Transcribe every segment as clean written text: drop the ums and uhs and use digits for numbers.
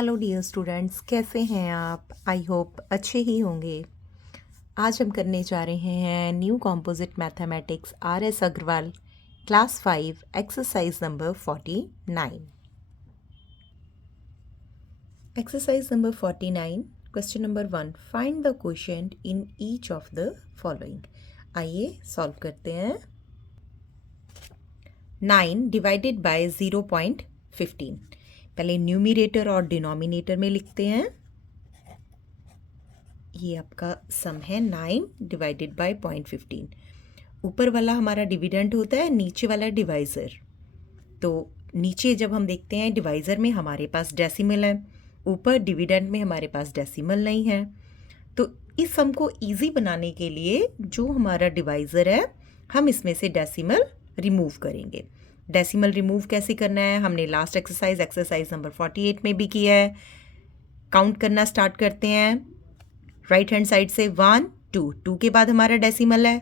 Hello dear students, कैसे हैं आप? आई होप अच्छे ही होंगे। आज हम करने जा रहे हैं new composite mathematics RS Agarwal class 5 exercise number 49। Exercise number 49 question number 1, find the quotient in each of the following. आइए सॉल्व करते हैं। 9 डिवाइडेड बाय 0.15। पहले न्यूमरेटर और डिनोमिनेटर में लिखते हैं। ये आपका सम है 9 डिवाइडेड बाय 0.15। ऊपर वाला हमारा डिविडेंड होता है, नीचे वाला डिवाइज़र। तो नीचे जब हम देखते हैं डिवाइज़र में हमारे पास डेसिमल है, ऊपर डिविडेंड में हमारे पास डेसिमल नहीं है। तो इस सम को इजी बनाने के लिए जो हमारा डिवाइज़र है हम इसमें से डेसिमल रिमूव करेंगे। डेसिमल रिमूव कैसे करना है हमने लास्ट एक्सरसाइज नंबर 48 में भी किया है। काउंट करना स्टार्ट करते हैं राइट हैंड साइड से 1 2 2 के बाद हमारा डेसिमल है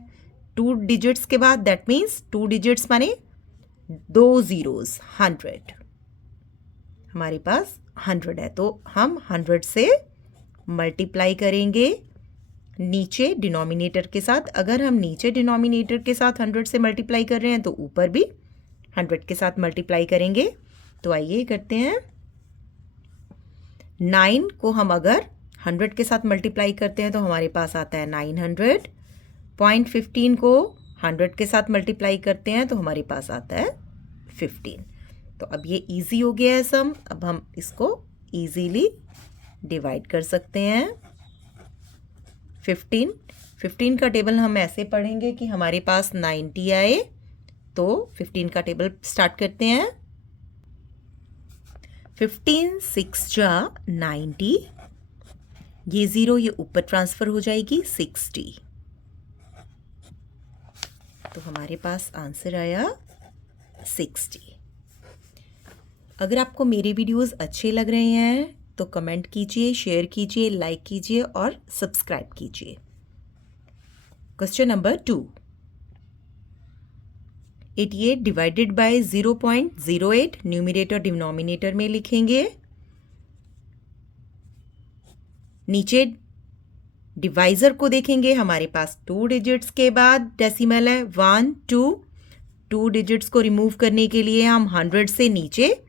2 डिजिट्स के बाद, दैट मीन्स 2 डिजिट्स माने 2 जीरोस 100। हमारे पास 100 है तो हम 100 से मल्टीप्लाई करेंगे नीचे डिनोमिनेटर के साथ। अगर हम नीचे डिनोमिनेटर के साथ 100 से मल्टीप्लाई कर रहे हैं तो ऊपर भी 100 के साथ मल्टीप्लाई करेंगे। तो आइए करते हैं। 9 को हम अगर 100 के साथ मल्टीप्लाई करते हैं तो हमारे पास आता है 900। 0.15 को 100 के साथ मल्टीप्लाई करते हैं तो हमारे पास आता है 15। तो अब ये इजी हो गया है सम। अब हम इसको इजीली डिवाइड कर सकते हैं। 15 का टेबल हम ऐसे पढ़ेंगे कि हमारे पास 90 आए। तो 15 का टेबल स्टार्ट करते हैं। 15 6 जा 90, ये 0 ये ऊपर ट्रांसफ़र हो जाएगी 60। तो हमारे पास आंसर आया 60। अगर आपको मेरे वीडियोस अच्छे लग रहे हैं तो कमेंट कीजिए, शेयर कीजिए, लाइक कीजिए और सब्सक्राइब कीजिए। Question number 2, 88 divided by 0.08 numerator denominator में लिखेंगे। नीचे डिवाइज़र को देखेंगे, हमारे पास 2 डिजिट्स के बाद डेसिमल है 1 2। 2 डिजिट्स को रिमूव करने के लिए हम 100 से नीचे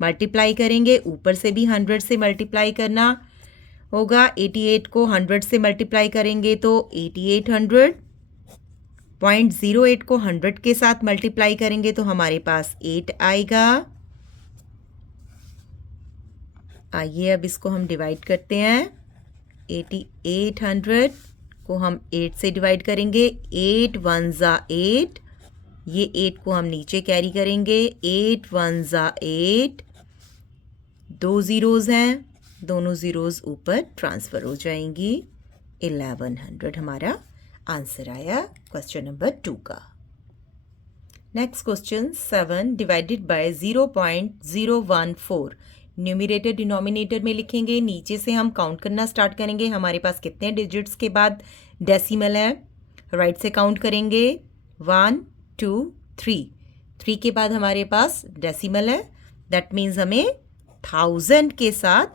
मल्टीप्लाई करेंगे, ऊपर से भी 100 से मल्टीप्लाई करना होगा। 88 को 100 से मल्टीप्लाई करेंगे तो 8800। 0.08 को 100 के साथ मल्टीप्लाई करेंगे तो हमारे पास 8 आएगा। आइए अब इसको हम डिवाइड करते हैं। 8800 को हम 8 से डिवाइड करेंगे। 8 1 जा 8, ये 8 को हम नीचे कैरी करेंगे। 8 1 जा 8, 2 ज़ीरोज़ हैं, दोनों ज़ीरोज़ ऊपर ट्रांसफ़र हो जाएंगी। 1100 हमारा आंसर आया क्वेश्चन नंबर 2 का। Next question 7 divided by 0.014 numerator denominator में लिखेंगे। नीचे से हम काउंट करना स्टार्ट करेंगे। हमारे पास कितने डिजिट्स के बाद डेसिमल है, राइट से काउंट करेंगे 1 2 3। 3 के बाद हमारे पास डेसिमल है, दैट मीन्स हमें 1000 के साथ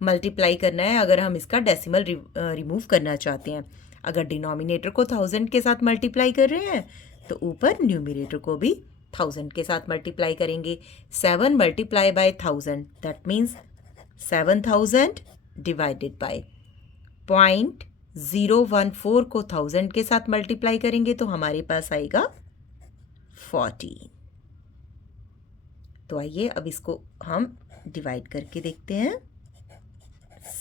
मल्टीप्लाई करना है अगर हम इसका डेसिमल रिमूव करना चाहते हैं। अगर डिनोमिनेटर को 1000 के साथ मल्टीप्लाई कर रहे हैं तो ऊपर न्यूमरेटर को भी 1000 के साथ मल्टीप्लाई करेंगे। 7 multiply by 1000, that means 7000 divided by 0.014 को 1000 के साथ मल्टीप्लाई करेंगे तो हमारे पास आएगा 14। तो आइए अब इसको हम डिवाइड करके देखते हैं।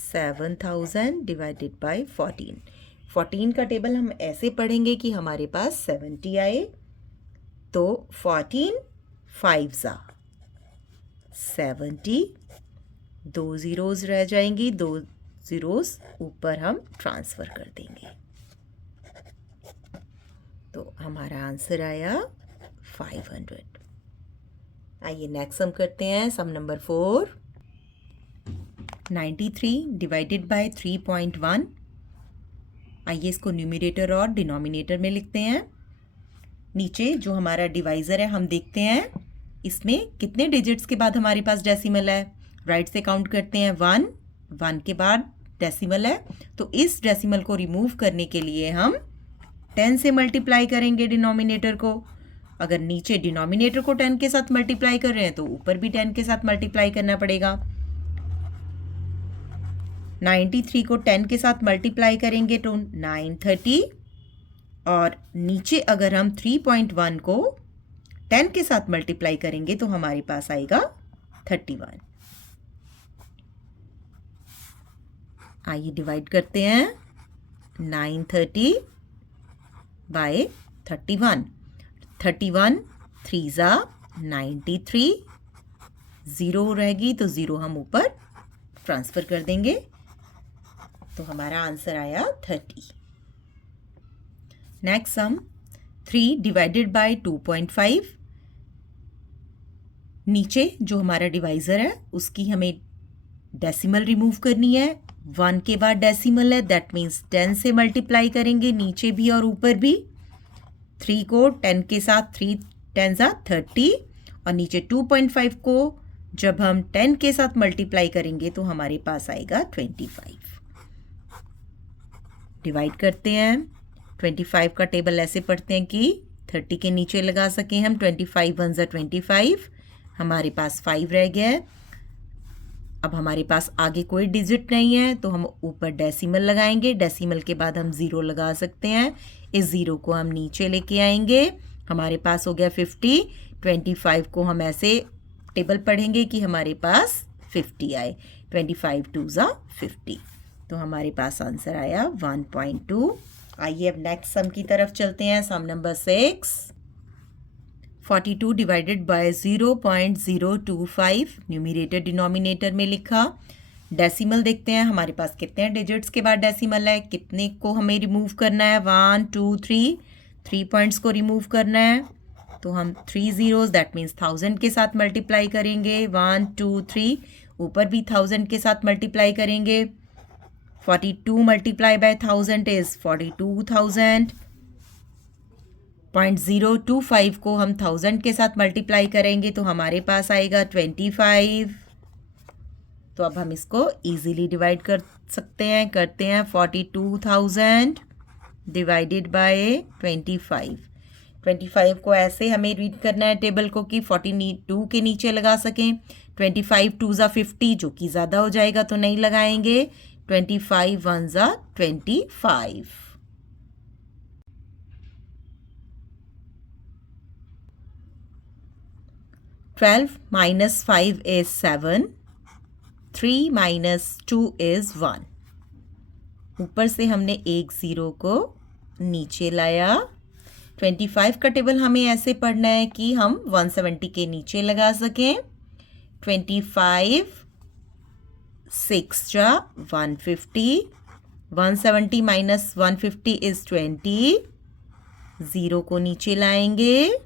7000 डिवाइडेड बाय 14। 14 का टेबल हम ऐसे पढ़ेंगे कि हमारे पास 70 आए। तो 14 5 जा 70, 2 ज़ीरोज़ रह जाएंगी, 2 ज़ीरोज़ ऊपर हम ट्रांसफ़र कर देंगे। तो हमारा आंसर आया 500। आइए नेक्स्ट सम करते हैं। Sum number 4, 93 divided by 3.1। आइए इसको न्यूमरेटर और डिनोमिनेटर में लिखते हैं। नीचे जो हमारा डिवाइज़र है हम देखते हैं इसमें कितने डिजिट्स के बाद हमारे पास डेसिमल है। राइट से काउंट करते हैं 1, 1 के बाद डेसिमल है, तो इस डेसिमल को रिमूव करने के लिए हम 10 से मल्टीप्लाई करेंगे डिनोमिनेटर को। अगर नीचे डिनोमिनेटर को 10 के साथ मल्टीप्लाई कर रहे हैं तो ऊपर भी 10 के साथ मल्टीप्लाई करना पड़ेगा। 93 को 10 के साथ मल्टीप्लाई करेंगे तो 930, और नीचे अगर हम 3.1 को 10 के साथ मल्टीप्लाई करेंगे तो हमारे पास आएगा 31। आइए डिवाइड करते हैं 930 बाय 31। 31 3 ज़ा 93, ज़ीरो रहेगी तो ज़ीरो हम ऊपर ट्रांसफ़र कर देंगे, तो हमारा आंसर आया 30। Next sum 3 divided by 2.5। नीचे जो हमारा डिवाइज़र है उसकी हमें डेसिमल रिमूव करनी है। 1 के बाद डेसिमल है, दैट मीन्स 10 से मल्टीप्लाई करेंगे नीचे भी और ऊपर भी। 3 को 10 के साथ 3 10 ज़ा 30, और नीचे 2.5 को जब हम 10 के साथ मल्टीप्लाई करेंगे तो हमारे पास आएगा 25। डिवाइड करते हैं। 25 का टेबल ऐसे पढ़ते हैं कि 30 के नीचे लगा सकें हम। 25 1 ज़ा 25, हमारे पास 5 रह गया है। अब हमारे पास आगे कोई डिजिट नहीं है तो हम ऊपर डेसिमल लगाएंगे। डेसिमल के बाद हम ज़ीरो लगा सकते हैं। इस ज़ीरो को हम नीचे लेके आएंगे, हमारे पास हो गया 50। 25 को हम ऐसे टेबल पढ़ेंगे कि हमारे पास 50 आए। 25 2 ज़ा 50, तो हमारे पास आंसर आया 1.2। आइए अब नेक्स्ट सम की तरफ चलते हैं। Sum number 6। 42 divided by 0.025, numerator denominator में लिखा। डेसिमल देखते हैं हमारे पास कितने डिजिट्स के बाद डेसिमल है, कितने को हमें रिमूव करना है। 1 2 3, 3 पॉइंट्स को रिमूव करना है, तो हम 3 ज़ीरोज़ दैट मीन्स 1000 के साथ मल्टीप्लाई करेंगे। 1 2 3, ऊपर भी 1000 के साथ मल्टीप्लाई करेंगे। 42 मल्टीप्लाई बाय 1000 इज़ 42,000। 0.025 को हम 1000 के साथ मल्टीप्लाई करेंगे तो हमारे पास आएगा 25। तो अब हम इसको इजीली डिवाइड कर सकते हैं। करते हैं 42,000 डिवाइडेड बाय 25। 25 को ऐसे हमें रीड करना है टेबल को कि 42 के नीचे लगा सकें। 25 2 ज़ा 50, जो कि ज़्यादा हो जाएगा तो नहीं लगाएंगे। 25 1 ज़ा 25। 12 minus 5 is 7. 3 minus 2 is 1. ऊपर से हमने एक ज़ीरो को नीचे लाया। 25 का टेबल हमें ऐसे पढ़ना है कि हम 170 के नीचे लगा सकें। 25 6 जा 150। 170 माइनस 150 इज़ 20। ज़ीरो को नीचे लाएंगे।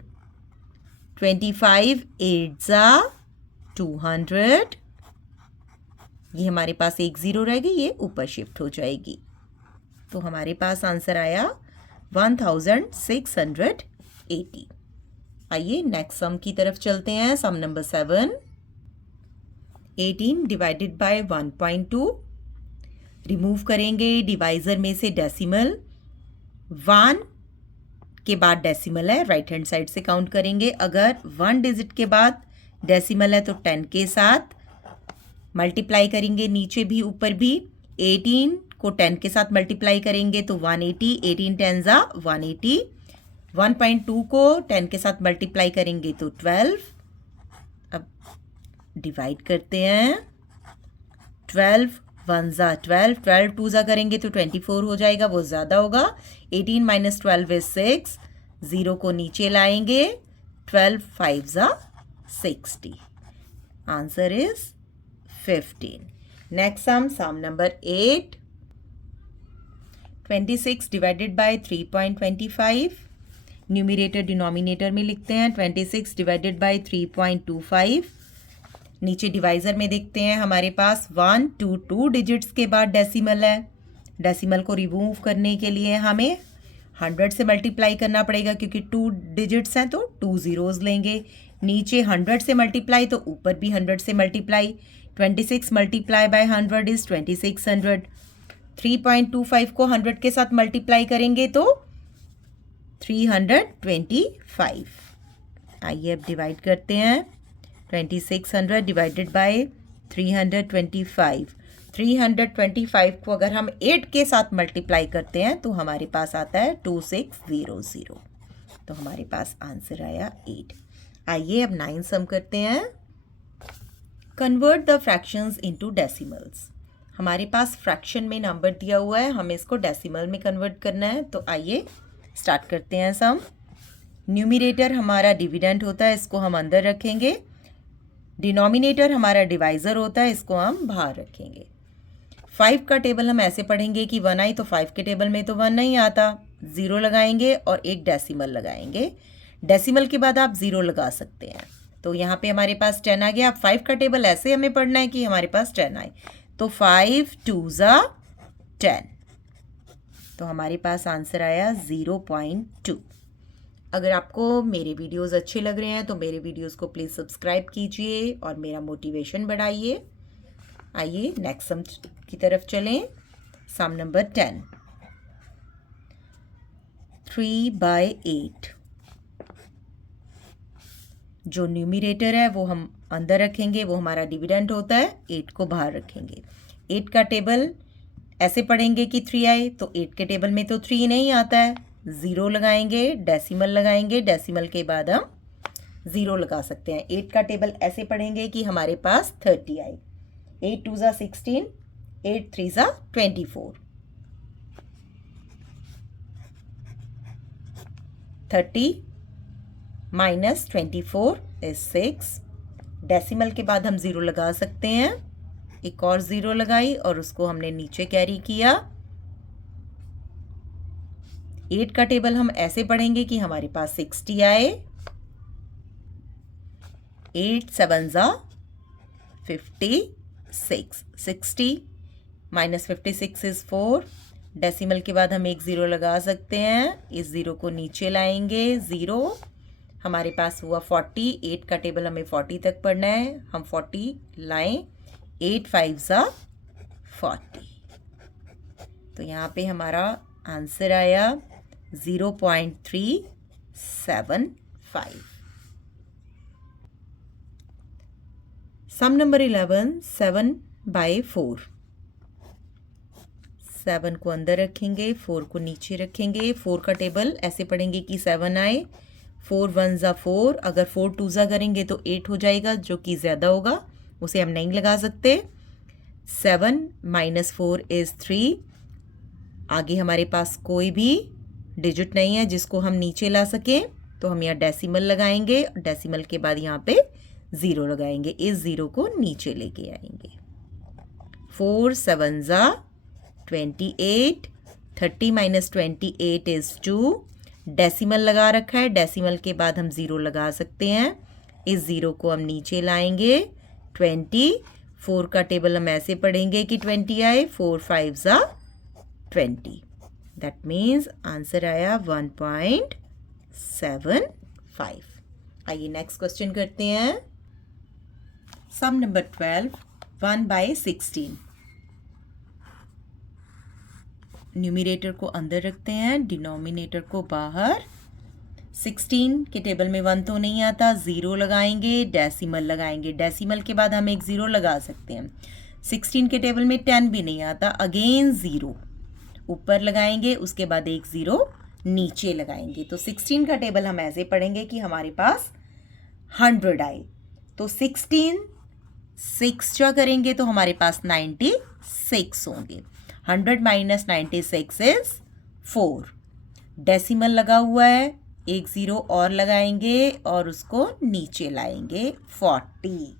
25 8 ज़ा 200। ये हमारे पास एक ज़ीरो रहेगी, ये ऊपर शिफ्ट हो जाएगी, तो हमारे पास आंसर आया 1680। आइए नेक्स्ट सम की तरफ चलते हैं। Sum number 7। 18 divided by 1.2। Remove करेंगे डिवाइज़र में से डेसिमल। 1 के बाद डेसिमल है, राइट हैंड साइड से काउंट करेंगे। अगर 1 डिजिट के बाद डेसिमल है तो 10 के साथ मल्टीप्लाई करेंगे, नीचे भी ऊपर भी। 18 को 10 के साथ मल्टीप्लाई करेंगे तो 180। 18 10 ज़ा 180। 1.2 को 10 के साथ मल्टीप्लाई करेंगे तो 12। अब डिवाइड करते हैं। 12 1 ज़ा 12, 12 2 ज़ा करेंगे तो 24 हो जाएगा, वो ज़्यादा होगा। 18 माइनस 12 इज 6। ज़ीरो को नीचे लाएंगे। 12 5 ज़ा 60। Answer is 15। Next sum number 8। 26 divided by 3.25। Numerator denominator में लिखते हैं। 26 डिवाइडेड बाय 3.25। नीचे डिवाइज़र में देखते हैं हमारे पास 1 2 2 डिजिट्स के बाद डेसिमल है। डेसिमल को रिमूव करने के लिए हमें 100 से मल्टीप्लाई करना पड़ेगा, क्योंकि 2 डिजिट्स हैं तो 2 ज़ीरोज़ लेंगे। नीचे 100 से मल्टीप्लाई तो ऊपर भी 100 से मल्टीप्लाई। 26 multiply by 100 is 2600। 3.25 को 100 के साथ मल्टीप्लाई करेंगे तो 325। आइए अब डिवाइड करते हैं। 2600 डिवाइडेड बाय 325। 325 को अगर हम 8 के साथ मल्टीप्लाई करते हैं तो हमारे पास आता है 2600। तो हमारे पास आंसर आया 8। आइए अब 9 सम करते हैं। Convert the fractions into decimals. हमारे पास फ्रैक्शन में नंबर दिया हुआ है, हमें इसको डेसिमल में कन्वर्ट करना है। तो आइए स्टार्ट करते हैं सम। न्यूमरेटर हमारा डिविडेंड होता है, इसको हम अंदर रखेंगे। डिनोमिनेटर हमारा डिवाइज़र होता है, इसको हम बाहर रखेंगे। 5 का टेबल हम ऐसे पढ़ेंगे कि 1 आई, तो 5 के टेबल में तो 1 नहीं आता, 0 लगाएंगे और एक डेसिमल लगाएंगे। डेसिमल के बाद आप 0 लगा सकते हैं। तो यहाँ पे हमारे पास 10 आ गया। अब 5 का टेबल ऐसे हमें पढ़ना है कि हमारे पास 10 आए। तो 5 2s 10। तो हमारे पास आंसर आया 0.2। अगर आपको मेरे वीडियोस अच्छे लग रहे हैं तो मेरे वीडियोस को प्लीज़ सब्सक्राइब कीजिए और मेरा मोटिवेशन बढ़ाइए। आइए नेक्स्ट सम की तरफ चलें। सम नंबर 10। 3/8। जो न्यूमरेटर है वो हम अंदर रखेंगे, वो हमारा डिविडेंड होता है। 8 को बाहर रखेंगे। 8 का टेबल ऐसे पढ़ेंगे कि 3 आए, तो 8 के टेबल में तो 3 नहीं आता है, 0 लगाएंगे, डेसिमल लगाएंगे। डेसिमल के बाद हम 0 लगा सकते हैं। 8 का टेबल ऐसे पढ़ेंगे कि हमारे पास 30 आए। 8 2s 16, 8 3s 24। 30 minus 24 is 6। Decimal के बाद हम 0 लगा सकते हैं। एक और 0 लगाई और उसको हमने नीचे कैरी किया। 8 का टेबल हम ऐसे पढ़ेंगे कि हमारे पास 60 आए। 8 7s 56। 60 minus 56 is 4। डेसिमल के बाद हम एक 0 लगा सकते हैं। इस 0 को नीचे लाएंगे। 0 हमारे पास हुआ 40। 8 का टेबल हमें 40 तक पढ़ना है, हम 40 लाएं। 8 5s 40। तो यहाँ पे हमारा आंसर आया 0.375। सम नंबर 11। 7/4। 7 को अंदर रखेंगे, 4 को नीचे रखेंगे। 4 का टेबल ऐसे पढ़ेंगे कि 7 आए। 4 1s 4। अगर 4 2s करेंगे तो 8 हो जाएगा, जो कि ज़्यादा होगा, उसे हम नहीं लगा सकते। 7 माइनस 4 इज़ 3। आगे हमारे पास कोई भी डिजिट नहीं है जिसको हम नीचे ला सकें, तो हम यहाँ डेसिमल लगाएंगे। डेसिमल के बाद यहाँ पे 0 लगाएंगे। इस 0 को नीचे लेके आएंगे। 4 7s 28। 30 minus 28 is 2। डेसिमल लगा रखा है, डेसिमल के बाद हम 0 लगा सकते हैं। इस 0 को हम नीचे लाएंगे। 20। 4 का टेबल हम ऐसे पढ़ेंगे कि 20 आए। 4 5s 20। दैट मीन्स आंसर आया 1.75। आइए नेक्स्ट क्वेश्चन करते हैं। Sum number 12। 1/16। न्यूमरेटर को अंदर रखते हैं, डिनोमिनेटर को बाहर। 16 के टेबल में 1 तो नहीं आता, 0 लगाएंगे, डेसिमल लगाएंगे। डेसिमल के बाद हम एक 0 लगा सकते हैं। 16 के टेबल में 10 भी नहीं आता, अगेन 0 ऊपर लगाएंगे, उसके बाद एक 0 नीचे लगाएंगे। तो 16 का टेबल हम ऐसे पढ़ेंगे कि हमारे पास 100 आए। तो 16 6 जो करेंगे तो हमारे पास 96 होंगे। 100 माइनस 96 इज 4। डेसिमल लगा हुआ है, एक 0 और लगाएंगे और उसको नीचे लाएंगे। 40।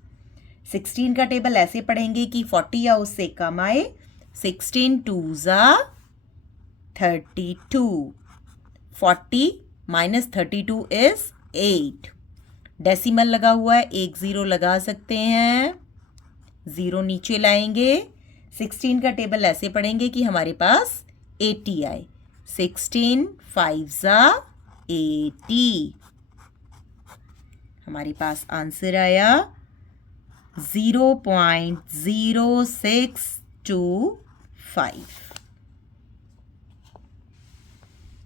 16 का टेबल ऐसे पढ़ेंगे कि 40 या उससे कम आए। 16 2s 32। 40 minus 32 is 8। डेसिमल लगा हुआ है, एक 0 लगा सकते हैं, 0 नीचे लाएंगे। 16 का टेबल ऐसे पढ़ेंगे कि हमारे पास 80 आए। 16 5s 80। हमारे पास आंसर आया 0.0625।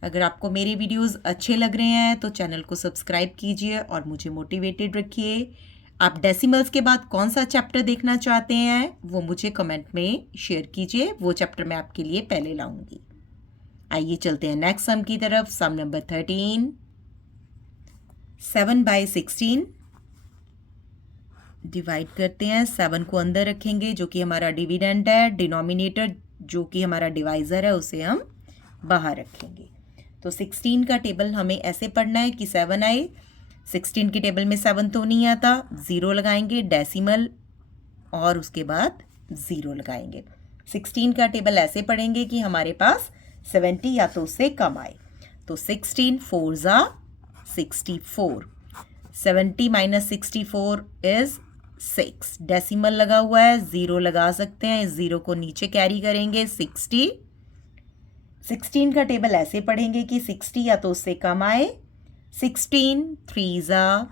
अगर आपको मेरे वीडियोस अच्छे लग रहे हैं तो चैनल को सब्सक्राइब कीजिए और मुझे मोटिवेटेड रखिए। आप डेसिमल्स के बाद कौन सा चैप्टर देखना चाहते हैं वो मुझे कमेंट में शेयर कीजिए, वो चैप्टर मैं आपके लिए पहले लाऊंगी। आइए चलते हैं नेक्स्ट सम की तरफ। सम नंबर 13। 7/16 डिवाइड करते हैं। 7 को अंदर रखेंगे जो कि हमारा डिविडेंड है। डिनोमिनेटर जो कि हमारा डिवाइज़र है उसे हम बाहर रखेंगे। तो 16 का टेबल हमें ऐसे पढ़ना है कि 7 आए। 16 के टेबल में 7 तो नहीं आता, 0 लगाएंगे, डेसिमल और उसके बाद 0 लगाएंगे। 16 का टेबल ऐसे पढ़ेंगे कि हमारे पास 70 या तो उससे कम आए। तो 16 4 ज़ा 64। 70 माइनस 64 इज़ 6। डेसिमल लगा हुआ है, 0 लगा सकते हैं, इस 0 को नीचे कैरी करेंगे। 16 का टेबल ऐसे पढ़ेंगे कि 60 या तो उससे कम आए। 16 3 ज़ा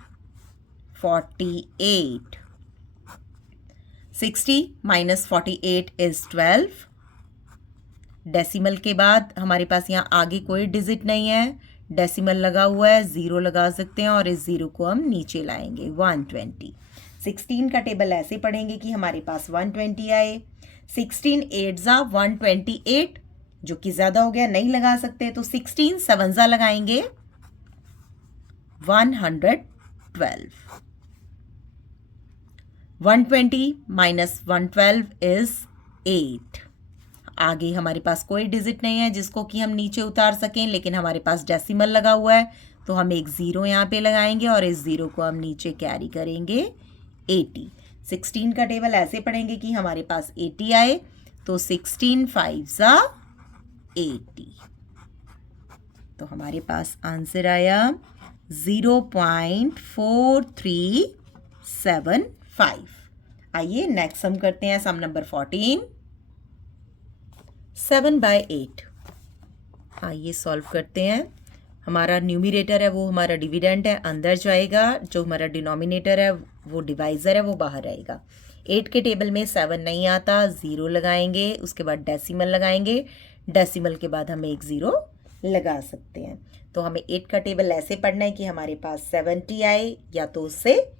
48। 60 माइनस 48 इज़ 12। डेसिमल के बाद हमारे पास यहाँ आगे कोई डिजिट नहीं है, डेसिमल लगा हुआ है, 0 लगा सकते हैं और इस 0 को हम नीचे लाएंगे। 120। 16 का टेबल ऐसे पढ़ेंगे कि हमारे पास 120 आए। 16 8 ज़ा 128 जो कि ज़्यादा हो गया, नहीं लगा सकते, तो 16 7 ज़ा लगाएंगे 112। 120 माइनस 112 इज़ 8। आगे हमारे पास कोई डिजिट नहीं है जिसको कि हम नीचे उतार सकें, लेकिन हमारे पास डेसिमल लगा हुआ है तो हम एक 0 यहाँ पे लगाएंगे और इस 0 को हम नीचे कैरी करेंगे 80। 16 का टेबल ऐसे पढ़ेंगे कि हमारे पास 80 आए। तो 16 5 ज़ा 80। तो हमारे पास आंसर आया 0.4375। आइए नेक्स्ट सम करते हैं। Sum number 14। 7/8। आइए सॉल्व करते हैं। हमारा न्यूमिरेटर है वो हमारा डिविडेंड है, अंदर जाएगा। जो हमारा डिनोमिनेटर है वो डिवाइज़र है, वो बाहर आएगा। 8 के टेबल में 7 नहीं आता, 0 लगाएंगे, उसके बाद डेसिमल लगाएंगे, डेसिमल के बाद हम एक 0 लगा सकते हैं। तो हमें 8 का टेबल ऐसे पढ़ना है कि हमारे पास 70 आए या तो उससे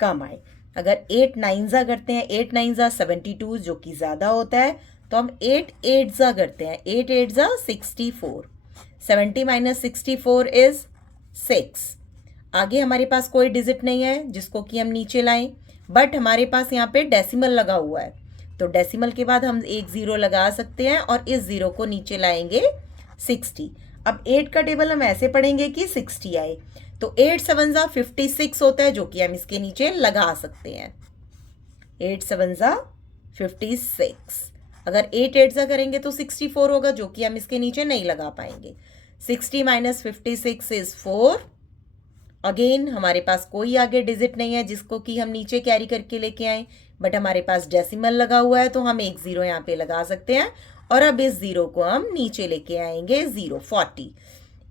कम आए। अगर 8 9 ज़ा करते हैं, 8 9 ज़ा 72 जो कि ज़्यादा होता है, तो हम 8 8 ज़ा करते हैं, 8 8 ज़ा 64। 70 माइनस 64 इज़ 6। आगे हमारे पास कोई डिजिट नहीं है जिसको कि हम नीचे लाएं, बट हमारे पास यहाँ पे डेसिमल लगा हुआ है, तो डेसिमल के बाद हम एक 0 लगा सकते हैं और इस 0 को नीचे लाएंगे 60। अब 8 का टेबल हम ऐसे पढ़ेंगे कि 60 आए, तो 8 7 ज़ा 56 होता है जो कि हम इसके नीचे लगा सकते हैं। 8 7 ज़ा 56। अगर 8 8 ज़ा करेंगे तो 64 होगा जो कि हम इसके नीचे नहीं लगा पाएंगे। 60 माइनस 56 इज़ 4। अगेन हमारे पास कोई आगे डिजिट नहीं है जिसको कि हम नीचे कैरी करके लेके आए, बट हमारे पास डेसिमल लगा हुआ है तो हम एक 0 यहाँ पे लगा सकते हैं और अब इस 0 को हम नीचे लेके आएंगे 0 40।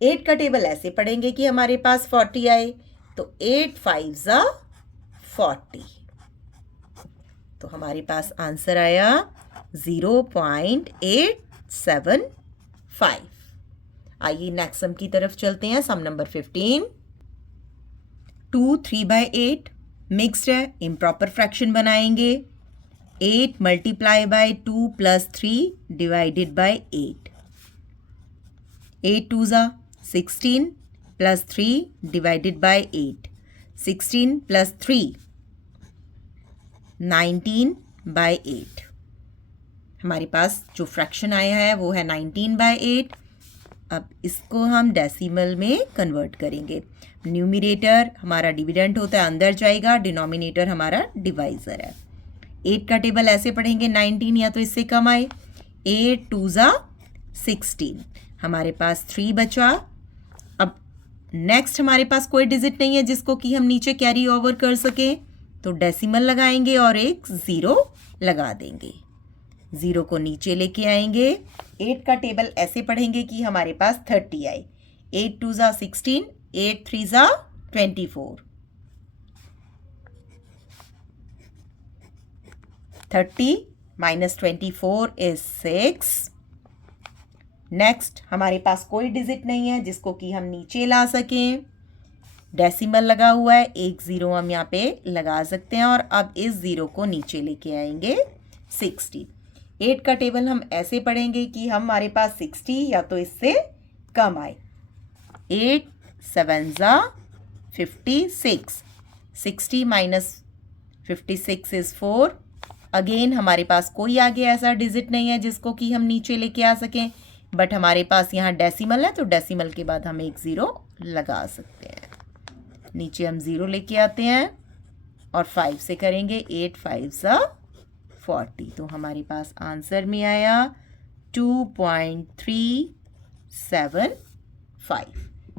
8 का टेबल ऐसे पढ़ेंगे कि हमारे पास 40 आए, तो 8 5 ज़ा 40। तो हमारे पास आंसर आया 0.875। आइए नेक्स्ट सम की तरफ चलते हैं। Sum number 15। 2 3/8 मिक्स्ड है, इम्प्रॉपर फ्रैक्शन बनाएंगे। 8 multiply by 2 plus 3 divided by 8। 8 2 ज़ा 16 प्लस 3 डिवाइडेड बाय 8। 16 प्लस 3 19/8। हमारे पास जो फ्रैक्शन आया है वो है 19/8। अब इसको हम डेसिमल में कन्वर्ट करेंगे। न्यूमिरेटर हमारा डिविडेंड होता है, अंदर जाएगा, डिनोमिनेटर हमारा डिवाइज़र है। 8 का टेबल ऐसे पढ़ेंगे 19 या तो इससे कम आए। 8 2 ज़ा 16। हमारे पास 3 बचा। अब नेक्स्ट हमारे पास कोई डिजिट नहीं है जिसको कि हम नीचे कैरी ओवर कर सकें, तो डेसिमल लगाएंगे और एक 0 लगा देंगे। 0 को नीचे लेके आएंगे। 8 का टेबल ऐसे पढ़ेंगे कि हमारे पास 30 आए। 8 2 ज़ा 16, 8 3 ज़ा 24। 30 माइनस 24 इज 6। नेक्स्ट हमारे पास कोई डिजिट नहीं है जिसको कि हम नीचे ला सकें। डेसिमल लगा हुआ है, एक ज़ीरो हम यहाँ पे लगा सकते हैं और अब इस ज़ीरो को नीचे लेके आएंगे 60। 8 का टेबल हम ऐसे पढ़ेंगे कि हमारे पास 60 या तो इससे कम आए। 8 7 ज़ा 56, 60 माइनस 56 इज़ 4। अगेन हमारे पास कोई आगे ऐसा डिजिट नहीं है जिसको कि हम नीचे लेके आ सकें, बट हमारे पास यहाँ डेसिमल है तो डेसिमल के बाद हम एक ज़ीरो लगा सकते हैं। नीचे हम ज़ीरो लेके आते हैं और 5 से करेंगे। 8 5 ज़ा 40, तो हमारे पास आंसर में आया 2.375।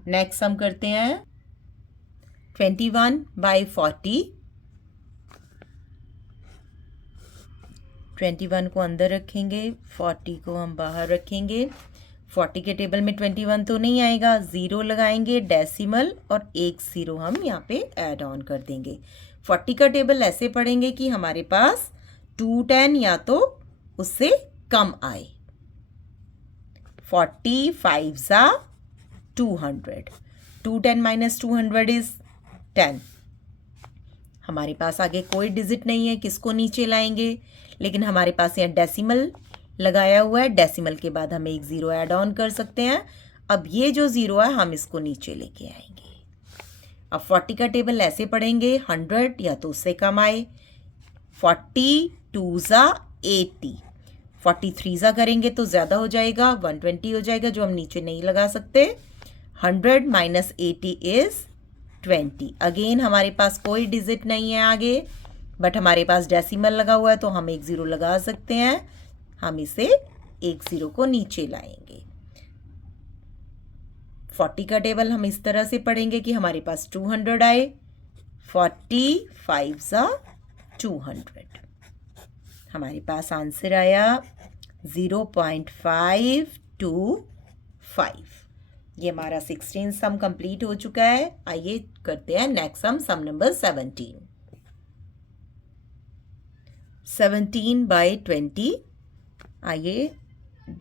नेक्स्ट हम करते हैं 21/40। 21 को अंदर रखेंगे, 40 को हम बाहर रखेंगे। 40 के टेबल में 21 तो नहीं आएगा, ज़ीरो लगाएंगे, डेसिमल और एक ज़ीरो हम यहाँ पे ऐड ऑन कर देंगे। 40 का टेबल ऐसे पढ़ेंगे कि हमारे पास 210 या तो उससे कम आए। 40 5 ज़ा 200, 210 माइनस 200 इज़ 10। हमारे पास आगे कोई डिजिट नहीं है, किसको नीचे लाएंगे, लेकिन हमारे पास यहाँ डेसिमल लगाया हुआ है। डेसिमल के बाद हम एक ज़ीरो ऐड ऑन कर सकते हैं। अब ये जो ज़ीरो है हम इसको नीचे लेके आएंगे। अब 40 का टेबल ऐसे पढ़ेंगे, 100 या तो उससे कम आए। 40 2 ज़ा 80, 43 ज़ा करेंगे तो ज़्यादा हो जाएगा, 120 हो जाएगा जो हम नीचे नहीं लगा सकते। 100 माइनस 80 इज़ 20। अगेन हमारे पास कोई डिजिट नहीं है आगे, बट हमारे पास डेसिमल लगा हुआ है तो हम एक ज़ीरो लगा सकते हैं। हम इसे एक ज़ीरो को नीचे लाएंगे। 40 का टेबल हम इस तरह से पढ़ेंगे कि हमारे पास 200 आए। 40 5 ज़ा 200, हमारे पास आंसर आया 0.525। ये हमारा 16 सम कंप्लीट हो चुका है। आइए करते हैं नेक्स्ट सम नंबर 17। 17/20। आइए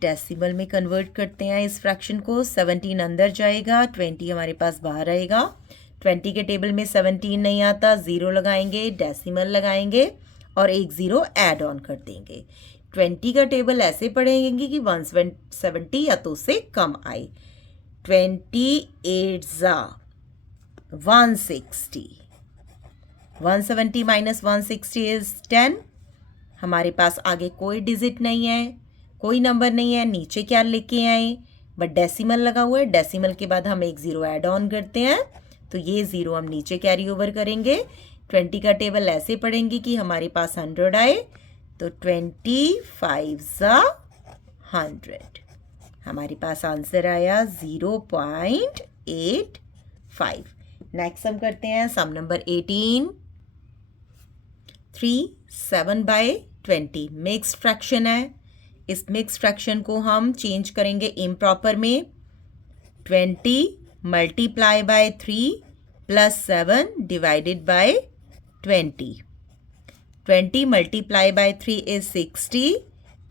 डेसिमल में कन्वर्ट करते हैं इस फ्रैक्शन को। 17 अंदर जाएगा, 20 हमारे पास बाहर आएगा। 20 के टेबल में 17 नहीं आता, ज़ीरो लगाएंगे, डेसिमल लगाएंगे और एक ज़ीरो ऐड ऑन कर देंगे। 20 का टेबल ऐसे पढ़ेंगे कि 170 या तो उससे कम आए। 28 ज़ा 160, 170 माइनस 160 इज़ 10। हमारे पास आगे कोई डिजिट नहीं है, कोई नंबर नहीं है, नीचे क्या लेके आए, बट डेसिमल लगा हुआ है। डेसिमल के बाद हम एक ज़ीरो ऐड ऑन करते हैं तो ये ज़ीरो हम नीचे कैरी ओवर करेंगे। 20 का टेबल ऐसे पढ़ेंगे कि हमारे पास 100 आए, तो 25 ज़ा 100, हमारे पास आंसर आया 0.85। नेक्स्ट हम करते हैं सम नंबर 18। 7/20 मिक्स्ड फ्रैक्शन है। इस मिक्स फ्रैक्शन को हम चेंज करेंगे इम्प्रॉपर में। 20 multiply bye 3 plus 7 divided by 20। 20 multiply bye 3 is 60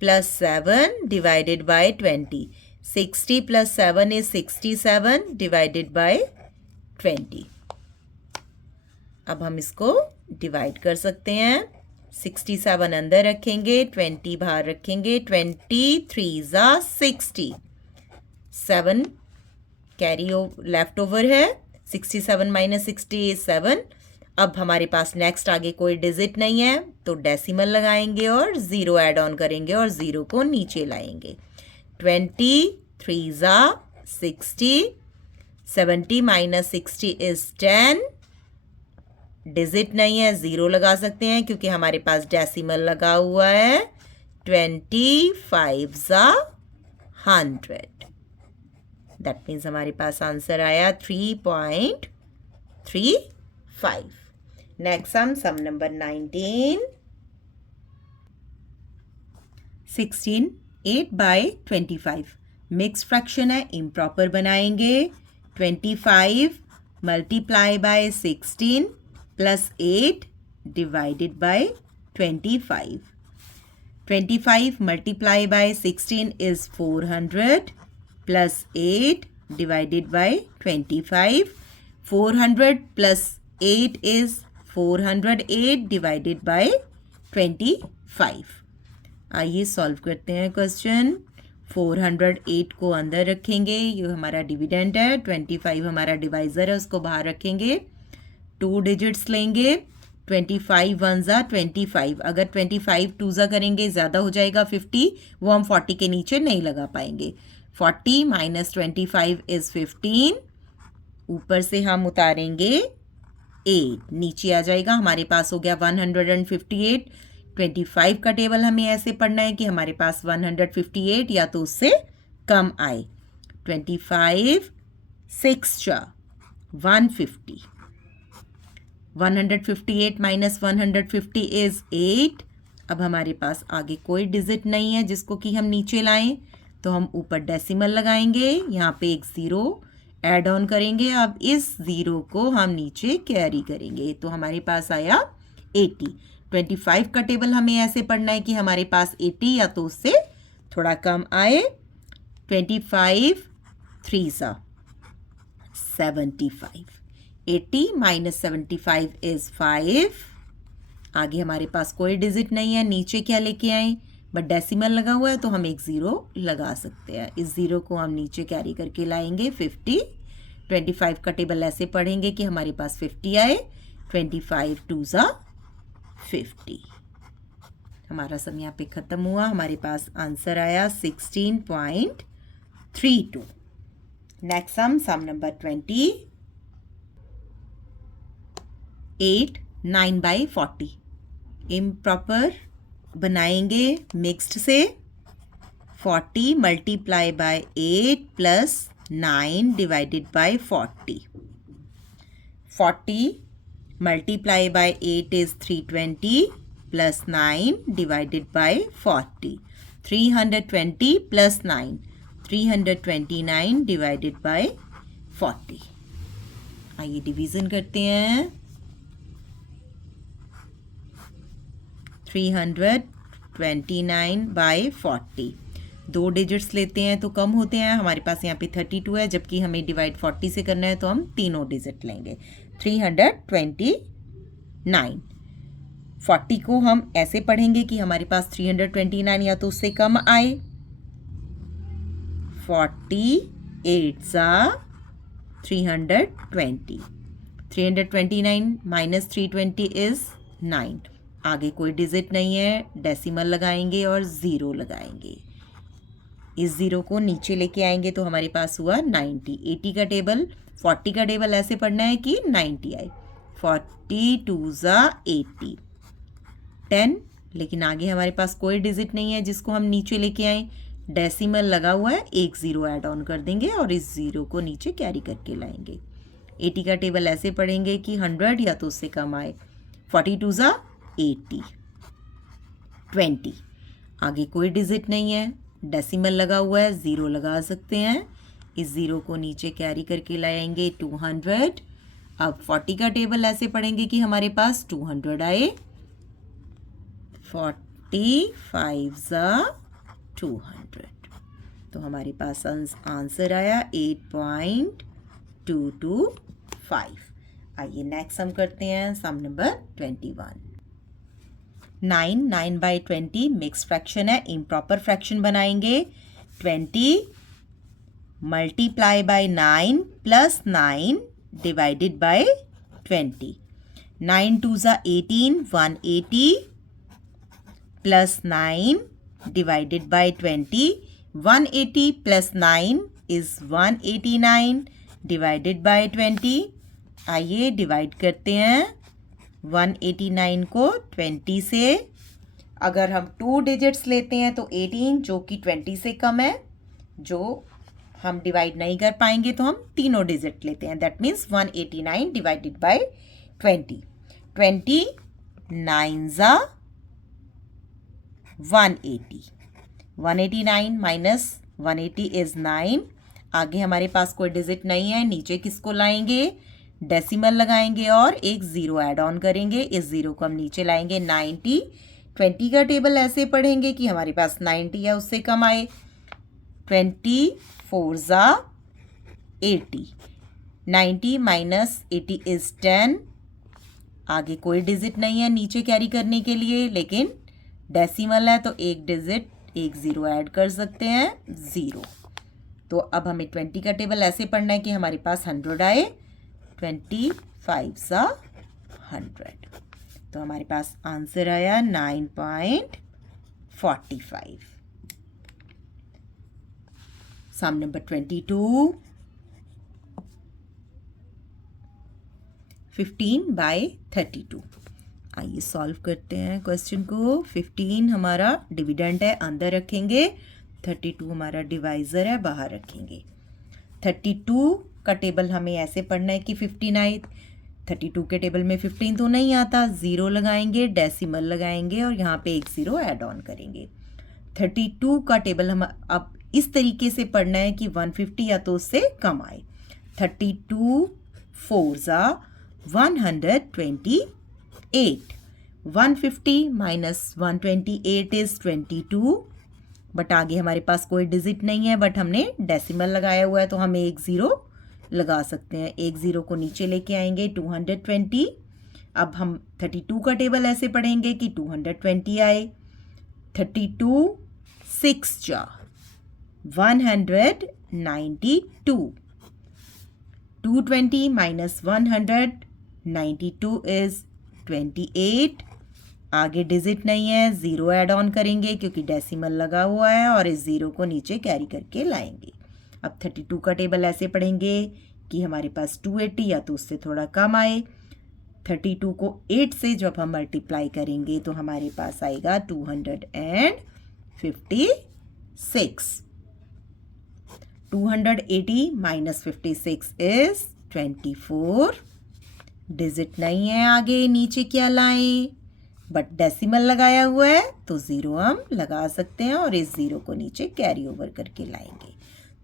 plus 7 divided by 20। 60 plus 7 is 67 divided by 20। अब हम इसको डिवाइड कर सकते हैं। 67 अंदर रखेंगे, 20 बाहर रखेंगे। 23 ज़ा 60, 7 कैरी लेफ्ट ओवर है। 67 माइनस 60 इज 7। अब हमारे पास नेक्स्ट आगे कोई डिजिट नहीं है तो डेसिमल लगाएंगे और ज़ीरो ऐड ऑन करेंगे और ज़ीरो को नीचे लाएंगे। 23 ज़ा 60, 70 माइनस 60 इज 10। डिजिट नहीं है, ज़ीरो लगा सकते हैं क्योंकि हमारे पास डेसिमल लगा हुआ है। 25 ज़ा 100, दैट मीन्स हमारे पास आंसर आया 3.35। Next sum number 19। 16 8/25 mix fraction है, इम्प्रॉपर बनाएंगे। 25 multiply by 16 plus 8 divided by 25। 25 multiply by 16 is 400 plus 8 divided by 25. 400 plus 8 is 408 divided by 25. आइए सॉल्व करते हैं क्वेश्चन। 408 को अंदर रखेंगे, ये हमारा डिविडेंड है। 25 हमारा डिवाइज़र है, उसको बाहर रखेंगे। 2 डिजिट्स लेंगे। 25 वन ज़ा 25, अगर 25 टू ज़ा करेंगे ज़्यादा हो जाएगा 50, वो हम 40 के नीचे नहीं लगा पाएंगे। 40 माइनस 25 इज़ 15, ऊपर से हम उतारेंगे 8, नीचे आ जाएगा। हमारे पास हो गया 158। 25 का टेबल हमें ऐसे पढ़ना है कि हमारे पास 158 या तो उससे कम आए। 25 6 जा 150। 158 माइनस 150 इज़ 8। अब हमारे पास आगे कोई डिजिट नहीं है जिसको कि हम नीचे लाएं, तो हम ऊपर डेसिमल लगाएंगे, यहाँ पे एक ज़ीरो ऐड ऑन करेंगे। अब इस ज़ीरो को हम नीचे कैरी करेंगे, तो हमारे पास आया 80। 25 का टेबल हमें ऐसे पढ़ना है कि हमारे पास 80 या तो उससे थोड़ा कम आए। 25 3 सा 75। 80 माइनस 75 इज़ 5। आगे हमारे पास कोई डिजिट नहीं है, नीचे क्या लेके आए, बट डेसिमल लगा हुआ है तो हम एक ज़ीरो लगा सकते हैं। इस ज़ीरो को हम नीचे कैरी करके लाएंगे 50। 25 का टेबल ऐसे पढ़ेंगे कि हमारे पास 50 आए। 25 टू ज़ा 50। हमारा सम यहाँ पे ख़त्म हुआ। हमारे पास आंसर आया 16.32। Next sum number 28 9 by 40। Improper बनाएंगे मिक्स्ड से। 40 multiply by 8 plus 9 divided bye 40। 40 multiply by 8 is 320 plus 9 divided by 40. 320 plus 9, 329 divided by 40. आइए डिवीज़न करते हैं। 329 by 40। 2 डिजिट्स लेते हैं तो कम होते हैं। हमारे पास यहाँ पे 32 है, जबकि हमें डिवाइड 40 से करना है तो हम तीनों डिजिट लेंगे। 329। 40 को हम ऐसे पढ़ेंगे कि हमारे पास 329 या तो उससे कम आए। 48 सा 320। 329 माइनस 320 इज़ 9। आगे कोई डिजिट नहीं है, डेसिमल लगाएंगे और ज़ीरो लगाएंगे। इस ज़ीरो को नीचे लेके आएंगे तो हमारे पास हुआ 90। 80 का टेबल 40 का टेबल ऐसे पढ़ना है कि 90 आए। 40 टू ज़ा 80 10, लेकिन आगे हमारे पास कोई डिजिट नहीं है जिसको हम नीचे लेके आए। डेसिमल लगा हुआ है, एक ज़ीरो ऐड ऑन कर देंगे और इस ज़ीरो को नीचे कैरी करके लाएंगे। 80 का टेबल ऐसे पढ़ेंगे कि 100 या तो उससे कम आए। 40 टू ज़ा 80 20। आगे कोई डिजिट नहीं है, डेसिमल लगा हुआ है, ज़ीरो लगा सकते हैं। इस ज़ीरो को नीचे कैरी करके लाएंगे 200। अब 40 का टेबल ऐसे पढ़ेंगे कि हमारे पास 200 आए। 45 ज़ा 200, तो हमारे पास आंसर आया 8.225। आइए नेक्स्ट सम करते हैं। Sum number 21। 9 by 20 mix fraction है, इम्प्रॉपर फ्रैक्शन बनाएंगे। 20 multiply by 9 plus 9 divided by 20। 9 two ज़ा 18 180 plus 9 divided by 20। 180 plus 9 is 189 divided by 20। आइए डिवाइड करते हैं 189 को 20 से। अगर हम 2 डिजिट्स लेते हैं तो 18 जो कि 20 से कम है, जो हम डिवाइड नहीं कर पाएंगे तो हम तीनों डिजिट लेते हैं। That means 189 divided by 20। 20 9 ज़ा 180। 189 माइनस 180 इज़ 9। आगे हमारे पास कोई डिजिट नहीं है, नीचे किसको लाएंगे, डेसिमल लगाएंगे और एक ज़ीरो ऐड ऑन करेंगे। इस ज़ीरो को हम नीचे लाएंगे 90। 20 का टेबल ऐसे पढ़ेंगे कि हमारे पास 90 या उससे कम आए। 20 4 ज़ा 80, 90 माइनस 80 इज़ 10। आगे कोई डिजिट नहीं है नीचे कैरी करने के लिए, लेकिन डेसिमल है तो एक डिजिट, एक ज़ीरो ऐड कर सकते हैं, 0। तो अब हमें 20 का टेबल ऐसे पढ़ना है कि हमारे पास 100 आए। 25 ज़ा 100, तो हमारे पास आंसर आया 9.45। सम नंबर 22, 15/32। आइए सॉल्व करते हैं क्वेश्चन को। 15 हमारा डिविडेंड है, अंदर रखेंगे। 32 हमारा डिवाइज़र है, बाहर रखेंगे। 32 का टेबल हमें ऐसे पढ़ना है कि 15 आए। 32 के टेबल में 15 तो नहीं आता, 0 लगाएंगे, डेसिमल लगाएंगे और यहाँ पे एक 0 ऐड ऑन करेंगे। 32 का टेबल हम अब इस तरीके से पढ़ना है कि 150 या तो उससे कम आए। 32 4 ज़ा 128, 150 माइनस 128 इज़ 22। बट आगे हमारे पास कोई डिजिट नहीं है, बट हमने डेसिमल लगाया हुआ है तो हम एक 0 लगा सकते हैं। एक 0 को नीचे लेके आएंगे, 220। अब हम 32 का टेबल ऐसे पढ़ेंगे कि 220 आए। 32 6 जा 192, 220 माइनस 192 इज़ 28। आगे डिजिट नहीं है, 0 ऐड ऑन करेंगे क्योंकि डेसिमल लगा हुआ है और इस 0 को नीचे कैरी करके लाएंगे। अब 32 का टेबल ऐसे पढ़ेंगे कि हमारे पास 280 या तो उससे थोड़ा कम आए। 32 को 8 से जब हम मल्टीप्लाई करेंगे तो हमारे पास आएगा 256। 280 माइनस 56 इज़ 24। डिजिट नहीं है आगे, नीचे क्या लाएं, बट डेसिमल लगाया हुआ है तो 0 हम लगा सकते हैं और इस 0 को नीचे कैरी ओवर करके लाएंगे।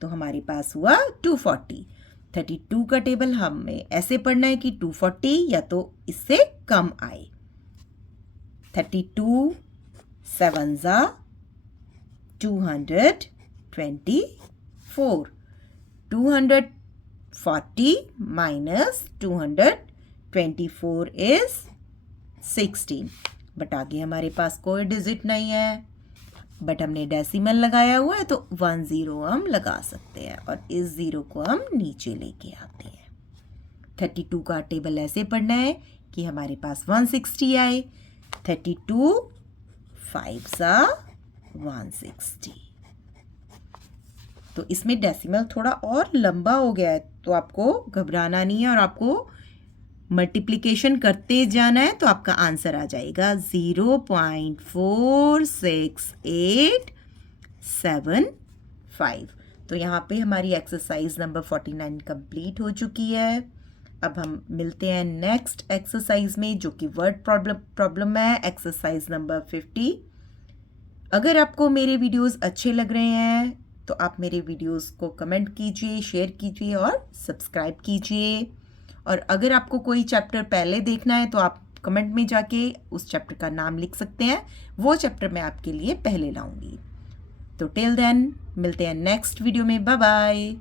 तो हमारे पास हुआ 240। 32 का टेबल हमें ऐसे पढ़ना है कि 240 या तो इससे कम आए। 32 7 ज़ा 224, 240 माइनस 224 इज़ 16। बट आगे हमारे पास कोई डिजिट नहीं है, बट हमने डेसिमल लगाया हुआ है तो 10 हम लगा सकते हैं और इस 0 को हम नीचे लेके आते हैं। 32 का टेबल ऐसे पढ़ना है कि हमारे पास 160 आए। 32 5 ज़ा 160। तो इसमें डेसिमल थोड़ा और लंबा हो गया है तो आपको घबराना नहीं है और आपको मल्टीप्लिकेशन करते जाना है तो आपका आंसर आ जाएगा 0.46875। तो यहाँ पे हमारी एक्सरसाइज नंबर 49 कंप्लीट हो चुकी है। अब हम मिलते हैं नेक्स्ट एक्सरसाइज में जो कि वर्ड प्रॉब्लम है, एक्सरसाइज नंबर 50। अगर आपको मेरे वीडियोस अच्छे लग रहे हैं तो आप मेरे वीडियोस को कमेंट कीजिए, शेयर कीजिए और सब्सक्राइब कीजिए। और अगर आपको कोई चैप्टर पहले देखना है तो आप कमेंट में जाके उस चैप्टर का नाम लिख सकते हैं, वो चैप्टर मैं आपके लिए पहले लाऊंगी। तो टिल देन मिलते हैं नेक्स्ट वीडियो में। Bye bye.